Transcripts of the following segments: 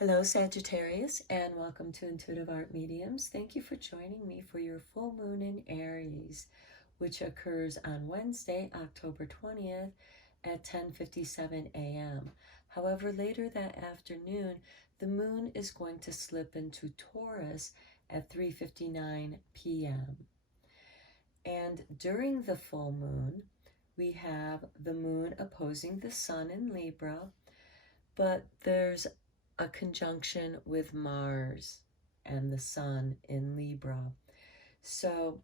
Hello, Sagittarius, and welcome to Intuitive Art Mediums. Thank you for joining me for your full moon in Aries, which occurs on Wednesday, October 20th at 10:57 a.m. However, later that afternoon, the moon is going to slip into Taurus at 3:59 p.m. And during the full moon, we have the moon opposing the sun in Libra, but there's a conjunction with Mars and the sun in Libra. So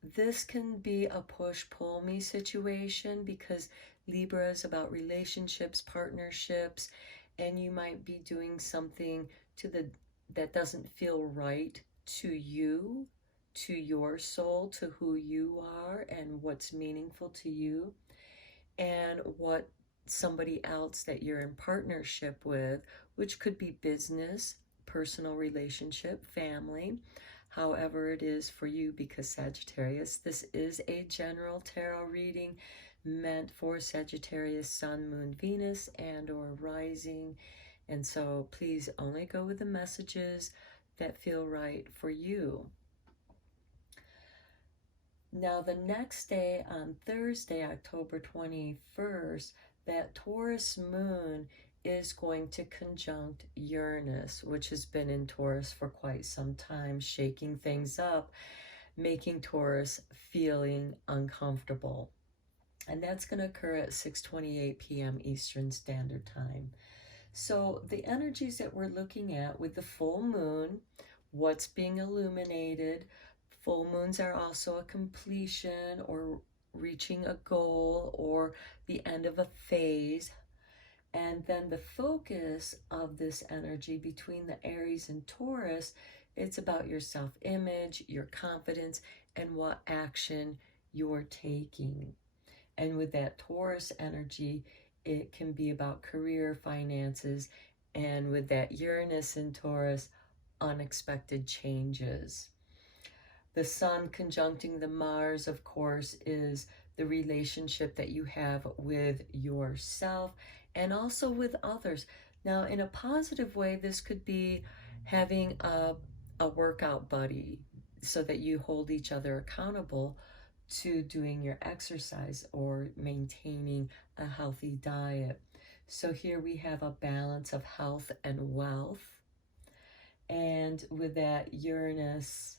this can be a push-pull-me situation because Libra is about relationships, partnerships, and you might be doing something that doesn't feel right to you, to your soul, to who you are and what's meaningful to you, and what somebody else that you're in partnership with, which could be business, personal relationship, family, however it is for you, because Sagittarius, this is a general tarot reading meant for Sagittarius, Sun, Moon, Venus, and or rising. And so please only go with the messages that feel right for you. Now, the next day, on Thursday, October 21st, that Taurus moon is going to conjunct Uranus, which has been in Taurus for quite some time, shaking things up, making Taurus feeling uncomfortable. And that's going to occur at 6:28 p.m. Eastern Standard Time. So the energies that we're looking at with the full moon, what's being illuminated. Full moons are also a completion or reaching a goal or the end of a phase. And then the focus of this energy between the Aries and Taurus, it's about your self-image, your confidence, and what action you're taking. And with that Taurus energy, it can be about career, finances, and with that Uranus in Taurus, unexpected changes. The sun conjuncting the Mars, of course, is the relationship that you have with yourself and also with others. Now, in a positive way, this could be having a workout buddy so that you hold each other accountable to doing your exercise or maintaining a healthy diet. So here we have a balance of health and wealth. And with that Uranus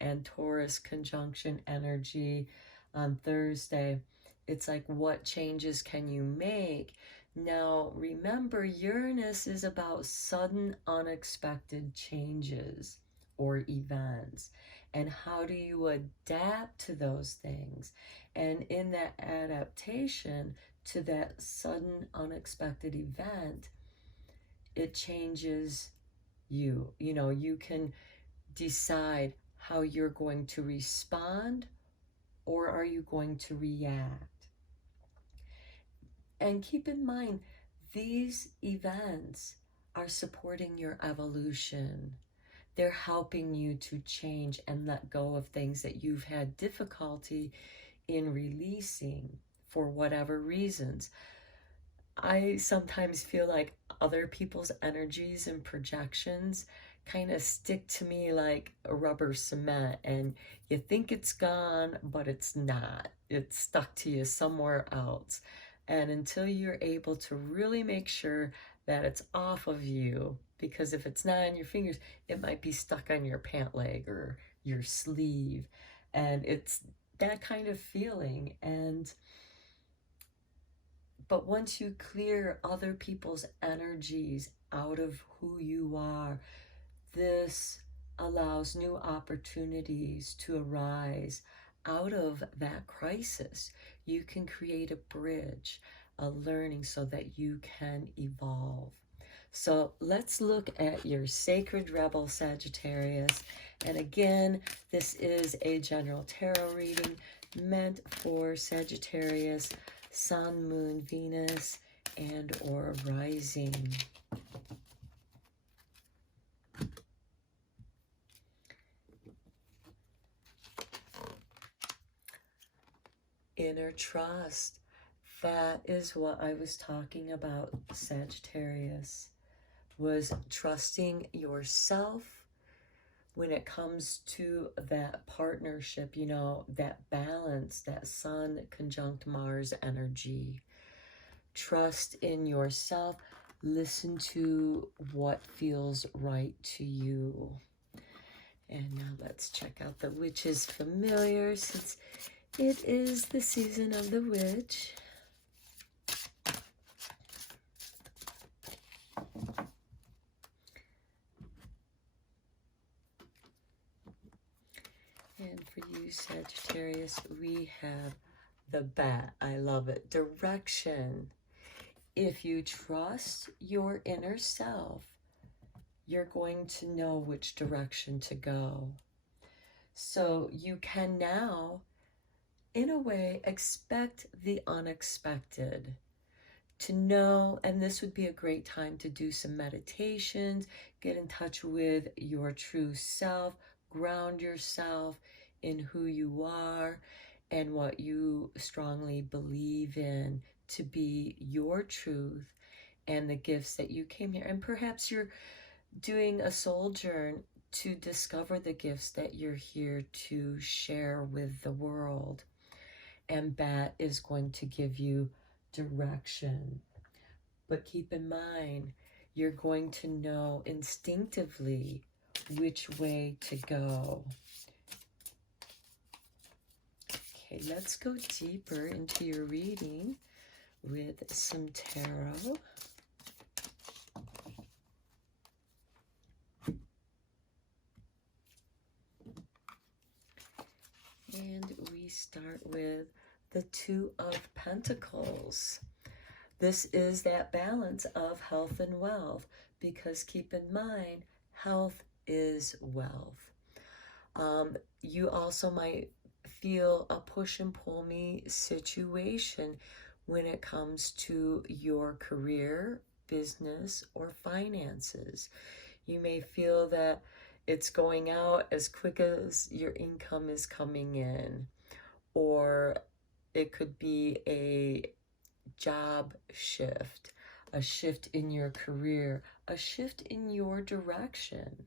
and Taurus conjunction energy on Thursday, it's like, what changes can you make? Now, remember, Uranus is about sudden, unexpected changes or events. And how do you adapt to those things? And in that adaptation to that sudden, unexpected event, it changes you. You know, you can decide how you're going to respond, or are you going to react? And keep in mind, these events are supporting your evolution. They're helping you to change and let go of things that you've had difficulty in releasing for whatever reasons. I sometimes feel like other people's energies and projections kind of stick to me like a rubber cement, and you think it's gone, but it's not. It's stuck to you somewhere else. And until you're able to really make sure that it's off of you, because if it's not on your fingers, it might be stuck on your pant leg or your sleeve. And it's that kind of feeling. But once you clear other people's energies out of who you are, this allows new opportunities to arise out of that crisis. You can create a bridge, a learning so that you can evolve. So let's look at your sacred rebel, Sagittarius. And again, this is a general tarot reading meant for Sagittarius, Sun, Moon, Venus, and or rising. Inner trust. That is what I was talking about, Sagittarius. was trusting yourself when it comes to that partnership, you know, that balance, that Sun conjunct Mars energy. Trust in yourself. Listen to what feels right to you. And now let's check out the Witch's Familiar, since it is the season of the Witch. And for you, Sagittarius, we have the Bat. I love it. Direction. If you trust your inner self, you're going to know which direction to go. So you can now, in a way, expect the unexpected. To know, and this would be a great time to do some meditations, get in touch with your true self, ground yourself in who you are and what you strongly believe in to be your truth and the gifts that you came here. And perhaps you're doing a soul journey to discover the gifts that you're here to share with the world. And Bat is going to give you direction. But keep in mind, you're going to know instinctively which way to go. Okay, let's go deeper into your reading with some tarot. And we start with the Two of Pentacles. This is that balance of health and wealth, because keep in mind, health is wealth. You also might feel a push and pull me situation when it comes to your career, business, or finances. You may feel that it's going out as quick as your income is coming in, or it could be a job shift, a shift in your career, a shift in your direction.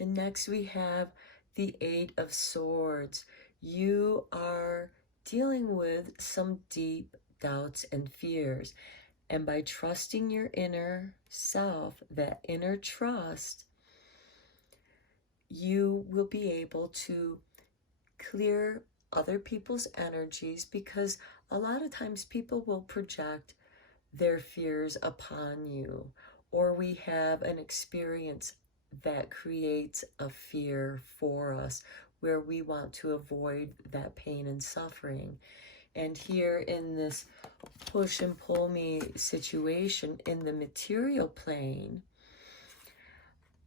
And next we have the Eight of Swords. You are dealing with some deep doubts and fears. And by trusting your inner self, that inner trust, you will be able to clear other people's energies, because a lot of times people will project their fears upon you, or we have an experience that creates a fear for us where we want to avoid that pain and suffering. And here in this push and pull me situation in the material plane,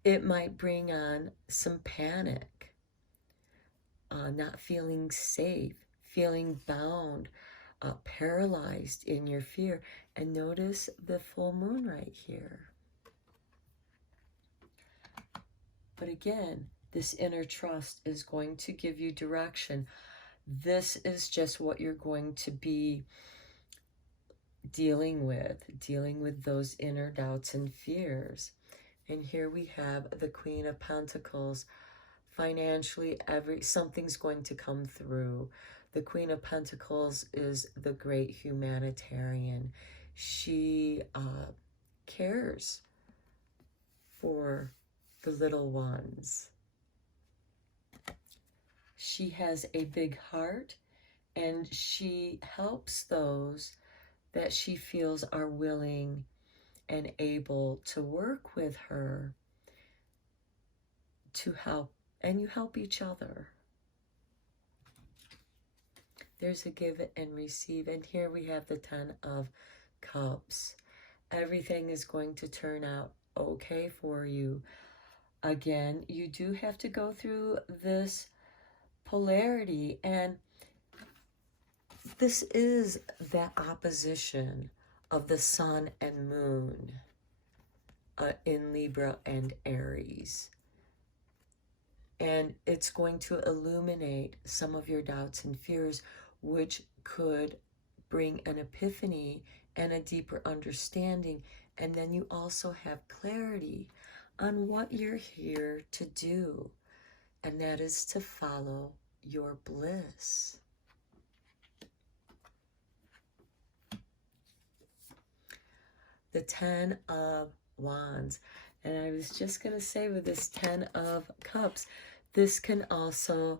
it might bring on some panic, not feeling safe, feeling bound, paralyzed in your fear. And notice the full moon right here. But again, this inner trust is going to give you direction. This is just what you're going to be dealing with those inner doubts and fears. And here we have the Queen of Pentacles. Financially, something's going to come through. The Queen of Pentacles is the great humanitarian. She cares for the little ones. She has a big heart, and she helps those that she feels are willing and able to work with her to help, and you help each other. There's a give and receive, and here we have the Ten of Cups. Everything is going to turn out okay for you. Again, you do have to go through this polarity, and this is that opposition of the Sun and Moon in Libra and Aries. And it's going to illuminate some of your doubts and fears, which could bring an epiphany and a deeper understanding. And then you also have clarity on what you're here to do, and that is to follow your bliss. The 10 of Wands. And I was just going to say, with this 10 of Cups, this can also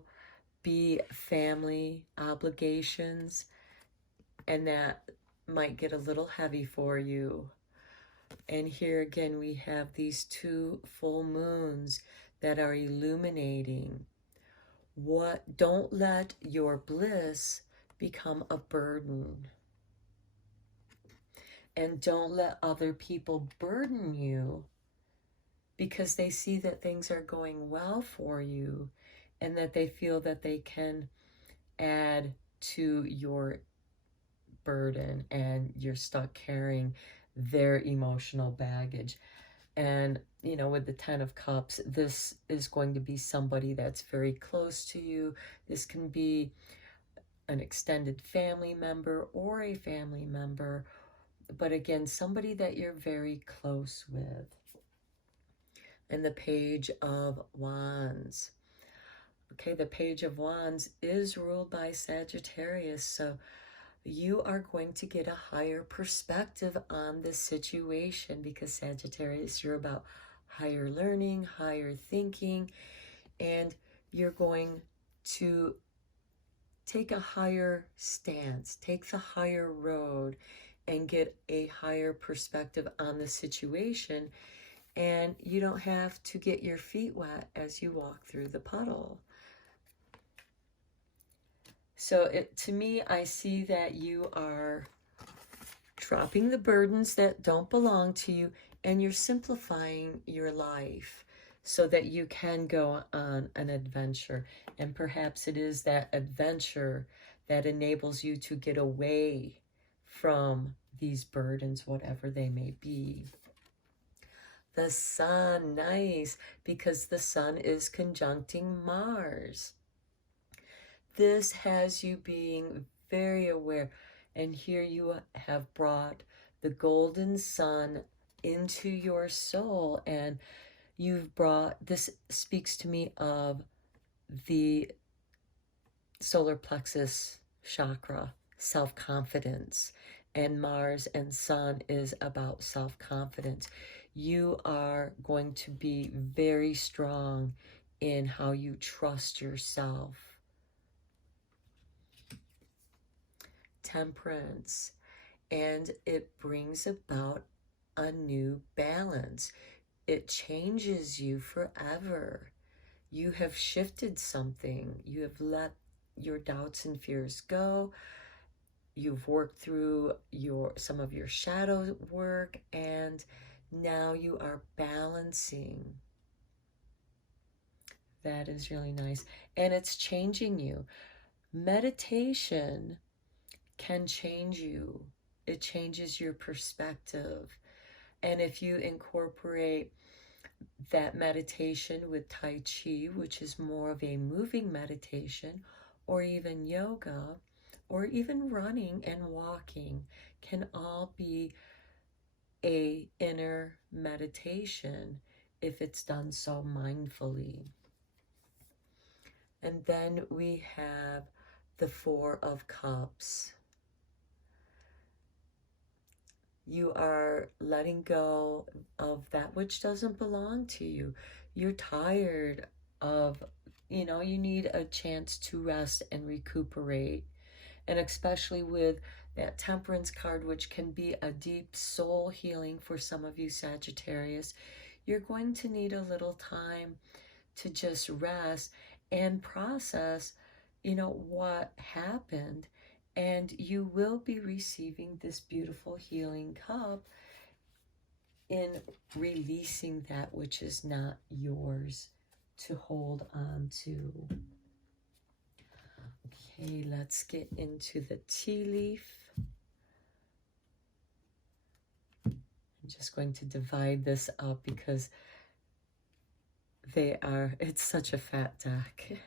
be family obligations, and that might get a little heavy for you. And here again, we have these 2 full moons that are illuminating. Don't let your bliss become a burden. And don't let other people burden you because they see that things are going well for you and that they feel that they can add to your burden and you're stuck carrying their emotional baggage. And, you know, with the 10 of Cups, this is going to be somebody that's very close to you. This can be an extended family member or a family member, but again, somebody that you're very close with. And the Page of Wands. Okay, the Page of Wands is ruled by Sagittarius, so you are going to get a higher perspective on this situation because Sagittarius, you're about higher learning, higher thinking, and you're going to take a higher stance, take the higher road, and get a higher perspective on the situation. And you don't have to get your feet wet as you walk through the puddle. So to me, I see that you are dropping the burdens that don't belong to you, and you're simplifying your life so that you can go on an adventure. And perhaps it is that adventure that enables you to get away from these burdens, whatever they may be. The Sun, nice, because the Sun is conjuncting Mars. This has you being very aware. And here you have brought the golden sun into your soul. And you've brought, this speaks to me of the solar plexus chakra, self-confidence. And Mars and Sun is about self-confidence. You are going to be very strong in how you trust yourself. Temperance, and it brings about a new balance. It changes you forever. You have shifted something. You have let your doubts and fears go. You've worked through some of your shadow work, and now you are balancing. That is really nice. And it's changing you. Meditation can change you. It changes your perspective. And if you incorporate that meditation with Tai Chi, which is more of a moving meditation, or even yoga, or even running and walking, can all be a inner meditation if it's done so mindfully. And then we have the 4 of Cups. You are letting go of that which doesn't belong to you. You're tired of, you need a chance to rest and recuperate. And especially with that Temperance card, which can be a deep soul healing for some of you Sagittarius, you're going to need a little time to just rest and process, what happened. And you will be receiving this beautiful healing cup in releasing that which is not yours to hold on to. Okay, let's get into the tea leaf. I'm just going to divide this up because it's such a fat deck.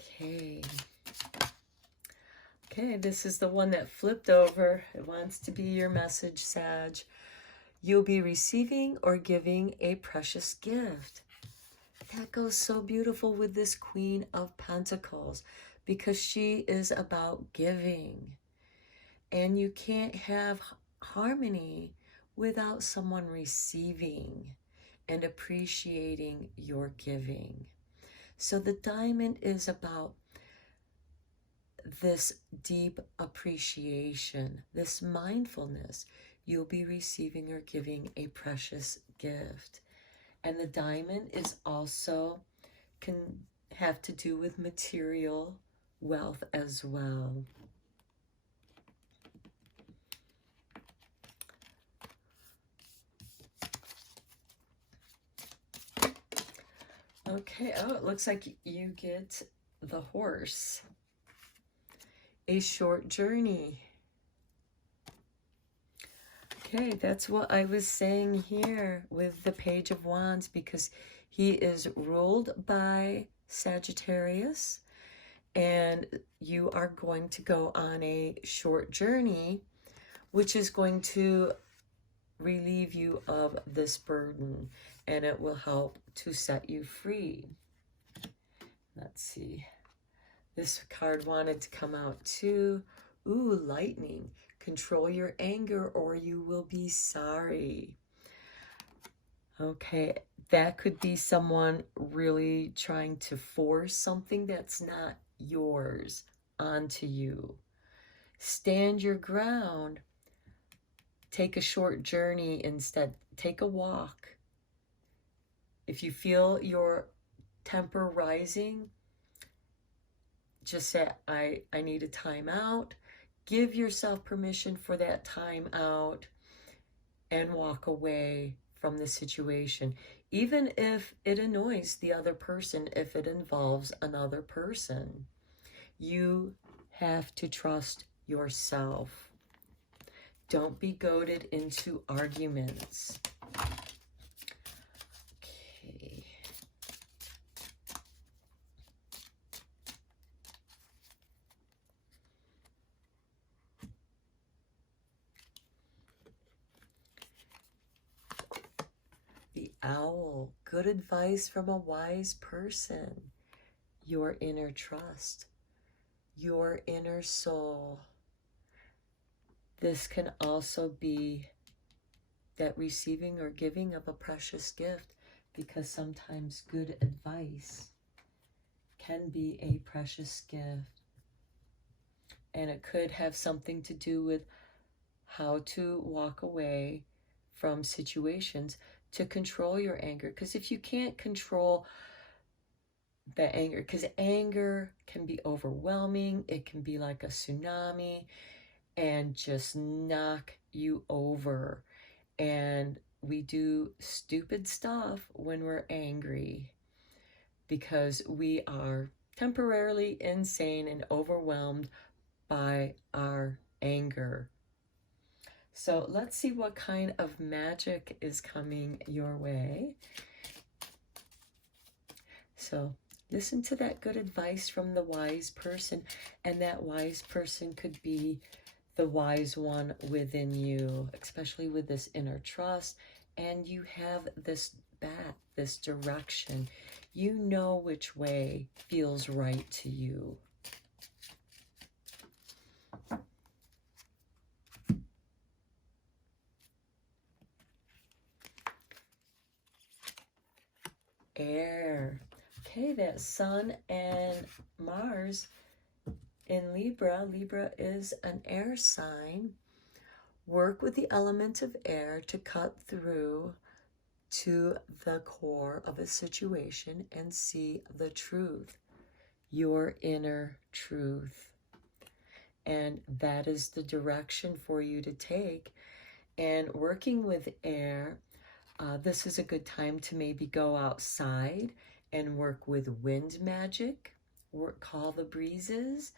Okay. Okay, this is the one that flipped over. It wants to be your message, Sag. You'll be receiving or giving a precious gift. That goes so beautiful with this Queen of Pentacles because she is about giving. And you can't have harmony without someone receiving and appreciating your giving. So the diamond is about this deep appreciation, this mindfulness. You'll be receiving or giving a precious gift. And the diamond is also can have to do with material wealth as well. Okay, oh, it looks like you get the horse. A short journey. Okay, that's what I was saying here with the Page of Wands, because he is ruled by Sagittarius, and you are going to go on a short journey, which is going to relieve you of this burden, and it will help to set you free. Let's see. This card wanted to come out too. Ooh, lightning. Control your anger or you will be sorry. Okay, that could be someone really trying to force something that's not yours onto you. Stand your ground. Take a short journey instead. Take a walk. If you feel your temper rising, just say, I need a time out. Give yourself permission for that time out and walk away from the situation. Even if it annoys the other person, if it involves another person, you have to trust yourself. Don't be goaded into arguments. Okay. The owl, good advice from a wise person. Your inner trust, your inner soul. This can also be that receiving or giving of a precious gift, because sometimes good advice can be a precious gift. And it could have something to do with how to walk away from situations to control your anger. Because if you can't control the anger, because anger can be overwhelming, it can be like a tsunami and just knock you over. And we do stupid stuff when we're angry because we are temporarily insane and overwhelmed by our anger. So let's see what kind of magic is coming your way. So listen to that good advice from the wise person, and that wise person could be the wise one within you, especially with this inner trust, and you have this this direction. You know which way feels right to you. Air. Okay, that Sun and Mars in Libra. Libra is an air sign. Work with the element of air to cut through to the core of a situation and see the truth, your inner truth. And that is the direction for you to take. And working with air, this is a good time to maybe go outside and work with wind magic, call the breezes,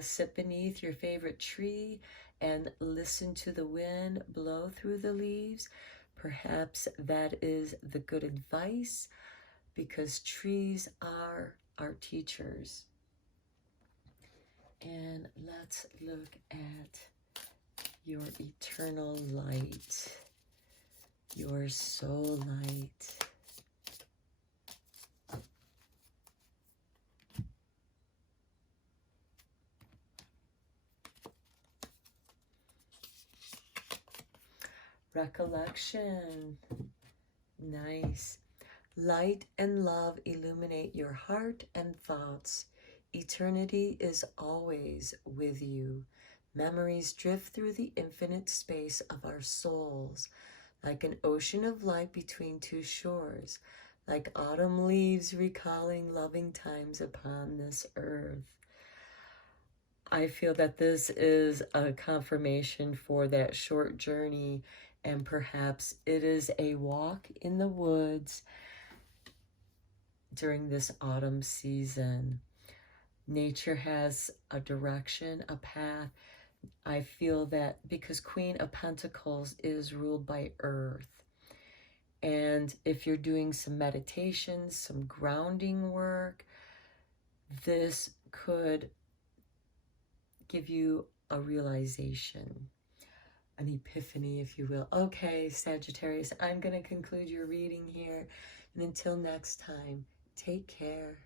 sit beneath your favorite tree and listen to the wind blow through the leaves. Perhaps that is the good advice, because trees are our teachers. And let's look at your eternal light, your soul light. Recollection. Nice. Light and love illuminate your heart and thoughts. Eternity is always with you. Memories drift through the infinite space of our souls, like an ocean of light between two shores, like autumn leaves recalling loving times upon this earth. I feel that this is a confirmation for that short journey, and perhaps it is a walk in the woods during this autumn season. Nature has a direction, a path. I feel that because Queen of Pentacles is ruled by Earth, and if you're doing some meditation, some grounding work, this could give you a realization, an epiphany, if you will. Okay, Sagittarius, I'm going to conclude your reading here. And until next time, take care.